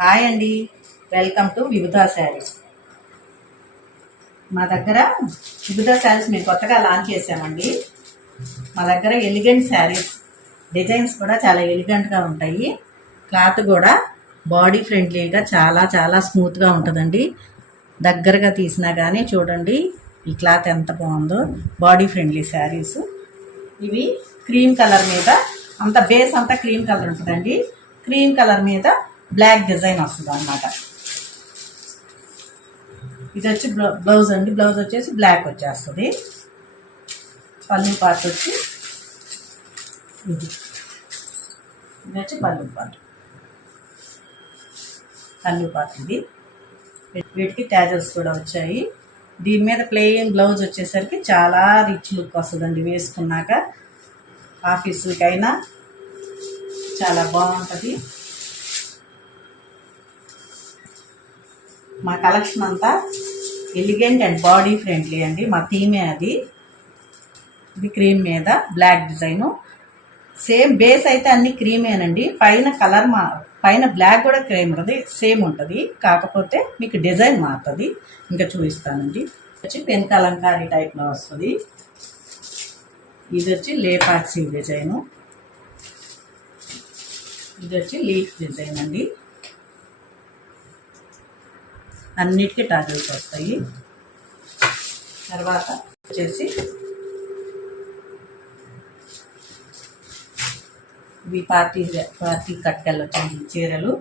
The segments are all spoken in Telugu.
హాయ్ అండి, వెల్కమ్ టు వివిధ శారీస్. మా దగ్గర వివిధ శారీస్ మేము కొత్తగా లాంచ్ చేసామండి. మా దగ్గర ఎలిగెంట్ శారీస్ డిజైన్స్ కూడా చాలా ఎలిగెంట్గా ఉంటాయి. క్లాత్ కూడా బాడీ ఫ్రెండ్లీగా చాలా చాలా స్మూత్గా ఉంటుందండి. దగ్గరగా తీసినా కానీ చూడండి ఈ క్లాత్ ఎంత బాగుందో. బాడీ ఫ్రెండ్లీ శారీస్ ఇవి. క్రీమ్ కలర్ మీద అంత బేస్ అంతా క్రీమ్ కలర్ ఉంటుందండి. క్రీమ్ కలర్ మీద బ్లాక్ డిజైన్ వస్తుంది అన్నమాట. ఇది వచ్చి బ్లౌజ్ అండి. బ్లౌజ్ వచ్చేసి బ్లాక్ వచ్చేస్తుంది. పళ్ళు పార్ట్ వచ్చి ఇది వచ్చి పళ్ళు పార్ట్ ఇది. వీటికి ట్యాజల్స్ కూడా వచ్చాయి. దీని మీద ప్లెయిన్ బ్లౌజ్ వచ్చేసరికి చాలా రిచ్ లుక్ వస్తుందండి. వేసుకున్నాక ఆఫీసులకైనా చాలా బాగుంటుంది. మా కలెక్షన్ అంతా ఎలిగెంట్ అండ్ బాడీ ఫ్రెండ్లీ అండి. మా థీమే అది. ఇది క్రీమ్ మీద బ్లాక్ డిజైను. సేమ్ బేస్ అయితే అన్ని క్రీమేనండి. పైన కలర్ పైన బ్లాక్ కూడా క్రీమ్ ఉంటుంది, సేమ్ ఉంటుంది. కాకపోతే మీకు డిజైన్ మారుతుంది. ఇంకా చూపిస్తానండి. వచ్చి పెన్ కలంకారీ టైప్లో వస్తుంది. ఇది వచ్చి లేపాక్సీ డిజైను. ఇది వచ్చి లీఫ్ డిజైన్ అండి. అన్నిటికీ టాజల్స్ వస్తాయి. తర్వాత వచ్చేసి ఇవి పార్టీ కట్కెళ్ళు వచ్చాయి చీరలు.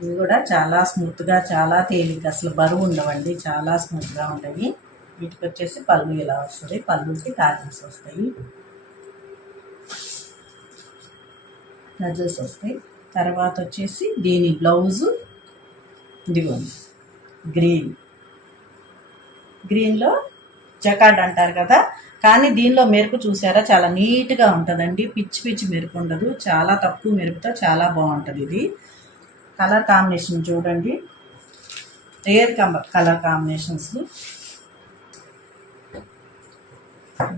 ఇవి కూడా చాలా స్మూత్గా, చాలా తేలిక, అసలు బరువు ఉండవండి. చాలా స్మూత్గా ఉంటాయి. వీటికి వచ్చేసి పళ్ళు ఇలా వస్తుంది. పళ్ళుకి టాజల్స్ వస్తాయి. టాజల్స్ వస్తాయి. తర్వాత వచ్చేసి దీని బ్లౌజు ఇదిగోండి గ్రీన్లో జకార్డ్ అంటారు కదా, కానీ దీనిలో మెరుపు చూసారా చాలా నీట్గా ఉంటుందండి. పిచ్చి మెరుపు ఉండదు. చాలా తక్కువ మెరుపుతో చాలా బాగుంటుంది. ఇది కలర్ కాంబినేషన్ చూడండి, రేర్ కలర్ కాంబినేషన్స్.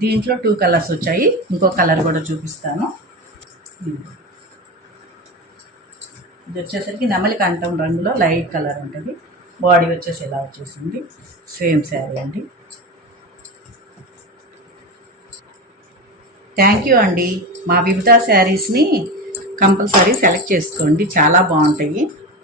దీంట్లో 2 కలర్స్ వచ్చాయి. ఇంకో కలర్ కూడా చూపిస్తాను. ఇది వచ్చేసరికి నెమలి కంఠం రంగులో లైట్ కలర్ ఉంటుంది. బాడీ వచ్చేసి ఇలా వచ్చేసింది. సేమ్ శారీ అండి. థ్యాంక్ యూ అండి. మా వివిధ శారీస్ని కంపల్సరీ సెలెక్ట్ చేసుకోండి, చాలా బాగుంటాయి.